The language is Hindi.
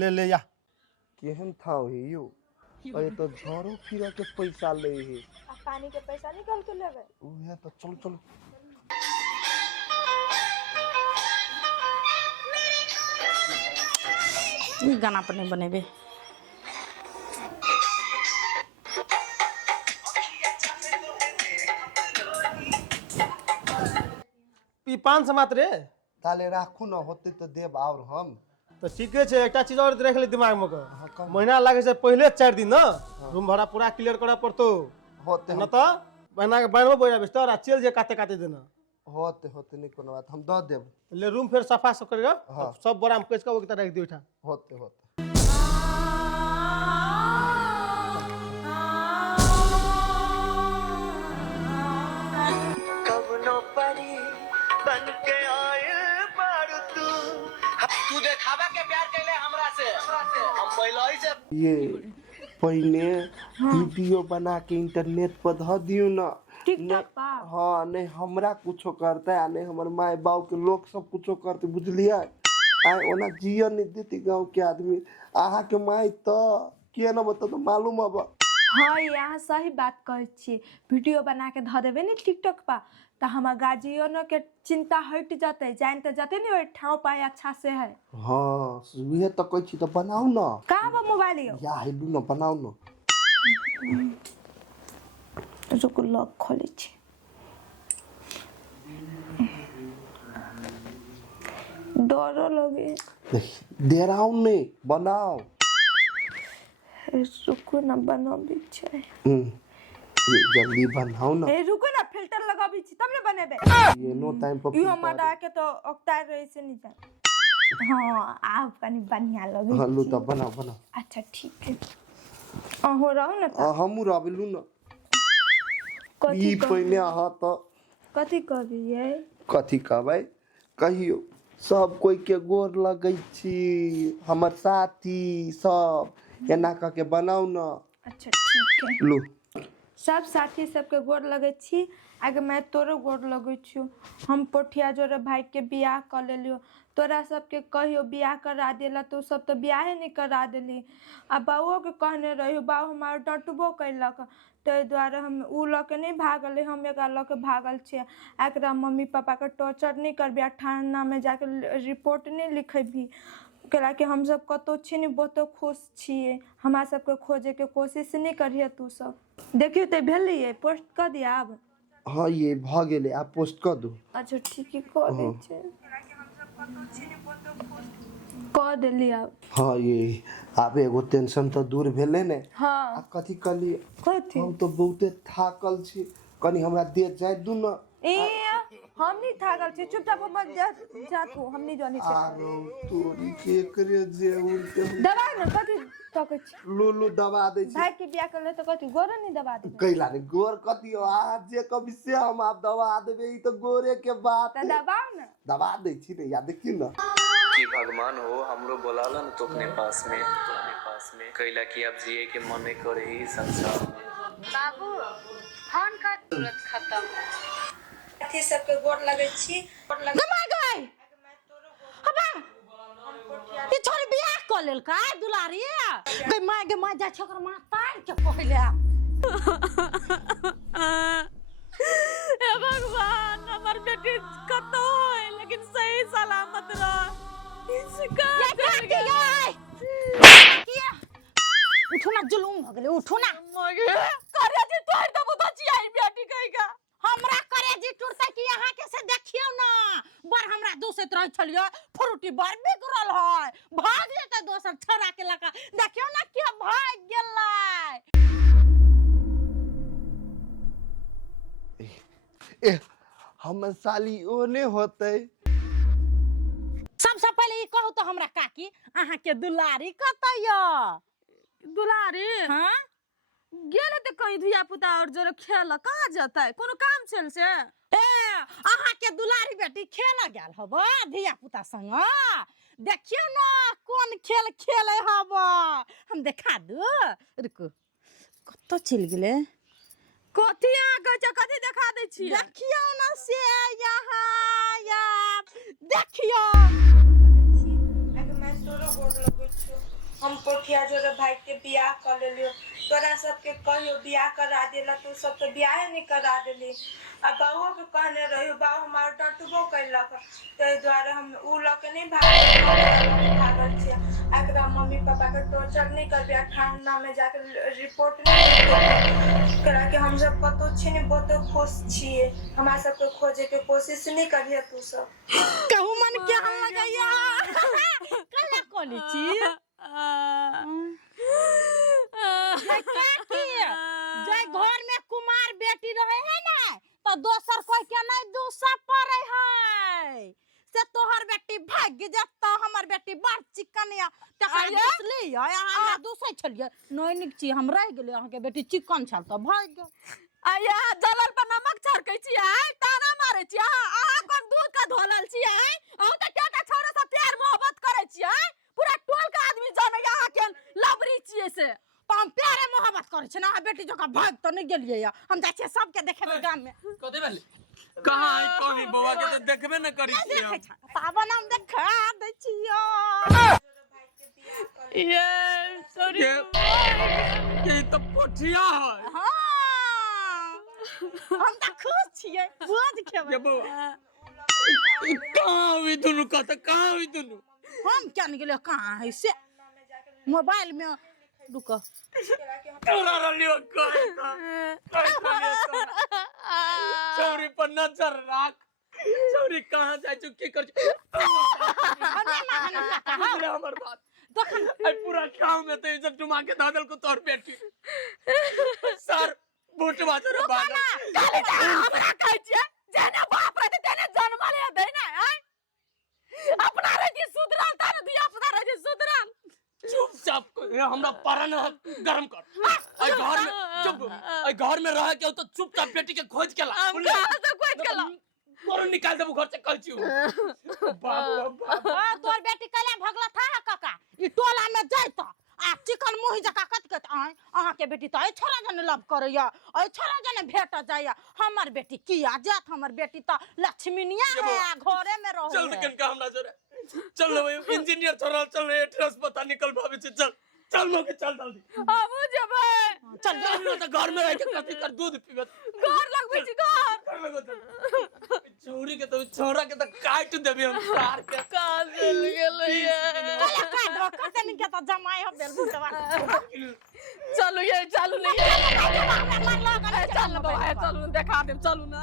ले ले या केहन था हे यो अरे तो झरो फिरा के पैसा ले हे आ पानी के पैसा निकल के लेबे उहे तो चल चल गाना पर नहीं बनेबे पी 500 मात्र रे ताले राखू न होते तो देब और हम तो ठीके छै एकटा चीज और रख ले दिमाग में का महीना लागे छै पहले 4 दिन ना रूम भाड़ा पूरा क्लियर करे पड़तो होते न तो महीना के बनबो बोरा बिस्तर आ चल जे काटे काटे देना होते होते नहीं कोनो बात हम द देब ले रूम फिर सफा सब करेगा हाँ। सब बोरा में कस के ओके रख दियो उठा होते होते कवनो परी बन के आए बारू तू देखावा के प्यार कैले हमरा से हम पहले ही से ये पहले वीडियो बना के इंटरनेट पर ध दियो ना टिकटॉक पा हाँ नहीं हमरा कुछो करता है नहीं हमर माय बाप के लोग सब कुछो करते बुझलिए आय ओना जियो नहीं देती गांव के आदमी आहा के माय तो के न बता तो मालूम अब हाँ यहाँ सही बात कहै छी वीडियो बना के ध देबे नी टिकटॉक पा त हमर गार्जियन के चिंता हट जते जान त जते नी ओइ ठाव पाए अच्छा से है हाँ ये तो कहै छी तो बनाओ ना कहाँ बा मोबाइल यो या हेलू ना बनाओ ना रुको लॉक खोले छी डरो लगे देराओ नहीं बनाओ रुको ना बनाबी छै ये जल्दी बनाओ ना ए रुको ना फिल्टर लगाबी छी तब ने बनेबे ये नो टाइम पर यो मदा के तो ओक्तार रहे से नहीं जा हाँ आप कनी बढ़िया लगे हाँ लो तो बनाओ बनाओ अच्छा ठीक है हो रहो ना त हम राबलू ना कथी ई पहले हाँ तो कथी करिए कथी कहबै कहियो सब कोई के गोर लगै छी हमर साथी सब एना क के बनाओ ना अच्छा ठीक है लो सब साथी सबके गोर लगे छी आगे मैं तोरो गोर लगे छी हम पोठिया जोरे भाई के बियाह कर लेलियो तोरा सबके कहियो बियाह करा देला तो सब तो बियाह नहीं करा देली आ बाबुओ के कहने रहियो बाबू हमार डटबो कैलक ताहि दुआरे हम उ ल के नहीं भागल हम एकरा ल के भागल छी एकरा मम्मी पापा के टॉर्चर नहीं करबी थाना में जाके रिपोर्ट नहीं लिखेबी कैला कि हम सब कतो छी नहीं बहुतो खुश छिए हमरा सबके खोजे के कोशिश नहीं करिए तू सब देखियो ते भेलिए पोस्ट कर दिया अब हाँ ये भ गेले आप पोस्ट कर दो अच्छा ठीक है कर दे छे कर देली अब हाँ ये आब एगो टेंशन तो दूर भेले ने हां आ कथी कली कथी हम तो बहुते थाकल छी कनी हमरा दे जाय दू ना ए हम नहीं थाकल छी चुपचाप मत जा तू हम नहीं जानी छी आरो तोरी के करे जे उनके दवा न कथी तकै छी लुलु दबा दे छी भाई के बियाह करले तो कथी गोर नहीं दबा दे कैला ने गोर कथी हो आज जे कभी से हम आप दबा देबे ई तो गोरे के बात त दबाओ न दबा दे छी ने या देखी ना कि भगवान हो हमरो बोलालन तो अपने पास में कैला कि अब जिए के मन नहीं करे ही संसार में बाबू फोन का तुरंत खत्म साथी सबके गोर लगे छी गोर लगे गमा गई हबा ई छोरी बियाह कर लेल का दुलारी गई माय जा छकर मां तार के कहले हे भगवान हमर बेटी कतो है लेकिन सही सलामत रह इसका उठो ना जुलूम हो गेले उठो ना करे जी तोड़ दबो तो चियाई बेटी कहिगा हमरा करे जी टूटता कि यहां के से देखियो ना बर हमरा दोसत रह छलियो फ्रूटी बर बिगड़ल है भाग जेता दोसर छोरा के लका देखियो ना के भाग गेलै ए हम साली ओने होते सबसे पहले ई कहू तो हमरा काकी अहाँ के दुलारी कतय दुलारी हां गेले त कहीं धिया पुता और जरा खेल कहाँ जाता है कोनो काम चल से ए अहाँ के दुलारी बेटी खेल गेल हबो धिया पुता संग देखियो ना कोन खेल खेले हबो हम देखा दू रुको कत चल गेले कथी कथी देखा दे छी देखियो ना से यहाँ या देखियो आगे मैं तोरो गोर लगे छी हम पोठिया जोरे भाई के बियाह कर लेलियो। तोरा सबके कहियो बियाह करा देला, तू सब तो बियाह नहीं करा देली। आ बाबू के कहने रहियो, बाबू हमार डटबो कैलक, ताहि द्वारे हम उ ल के नहीं भागल छियै। एकरा मम्मी पापा के टॉर्चर नहीं करबे, थाना में जाके रिपोर्ट नहीं करा के हम सब कतो छी नहीं, बहुत खुश छियै। हमरा सबके खोजे के कोशिश नहीं करिए तू सब। कहू मन क्या लगैया कला कोली छी जय घर में कुमार बेटी रहे है ना, तो दोसर कोई के नहीं दूसरा पड़े है से तोहर बेटी भाग जब हमर बेटी बड़ चिकनिया तका दूसली है हमरा दूसै छलिए नैनिक छी हम रह गेले अहाँ के बेटी चिकन छल त भाग गेल। आया जलल पर नमक छड़कै छी आय, ताना मारे छी अहाँ कोन दूध का धोलल छी आय, अहू त केटा छोरा से प्यार मोहब्बत करे छी आय, पूरा टोल का आदमी जाने अहाँ के लबरी छियै से। तो हम प्यारे मोहब्बत करे छी ना, बेटी जका भाग त नहीं गेलिए या हम जा छी सबके देखेबे गांव में। कथि भेल कहां है कोनी बौआ के त देखबे न करी छी हम। पावन हम देखा दै छियो ये सॉरी ये तो पोठिया है। हां हम त खुश छियै भोज खेबै। ये बौआ कहां हुई दुनु कहां हुई दुनु हम क्या नहीं गेले कहां है से मोबाइल में रुक तोरा रलियो चौरी पर नजर राख, चौरी कहां जाय छु की कर छु हमर बात देखन आई पूरा गांव में तो इज्जत डुमा के दादल को तोर बेटी सर बूट बाजर बाग काले जा हमरा कहै छियै जेने बाप रे तेने जन्म ले दे ना आय, अपना रे जी सुधरल तारे दिया पुता रे जी सुधरल। चुपचाप हमरा पारा न गरम कर आई घर में चुप आई घर में रह के तो चुपचाप बेटी के खोज के ला कहां से खोज के ला तोर निकाल देबो घर से कह छी बाबू तोर बेटी कले भगला था काका ई टोला में जाय त आ चिकन मुही जका कत आय अहाँ के बेटी त ए छोरा जने लव करैया ए छोरा जने भेट जाया। हमर बेटी किया जात हमर बेटी त लक्ष्मीनिया है घरे में रहो चल कन का हमरा जोरे चल भाई इंजीनियर छोरा चल एड्रेस पता निकल भाभी से चल चल मोके चल जल्दी हमू जेबै चल ना तो घर में रह के कथि कर दूध पीबे घर लगबै छी घर कर लगो तो चोरी के तो छोरा के तो काट देबे हम सार के कहां से गेलै कले काट कते नहीं के त जमाई हो बेल बुटवा चलो ये चालू नहीं है चल बाबा चल देखा दे चलू ना।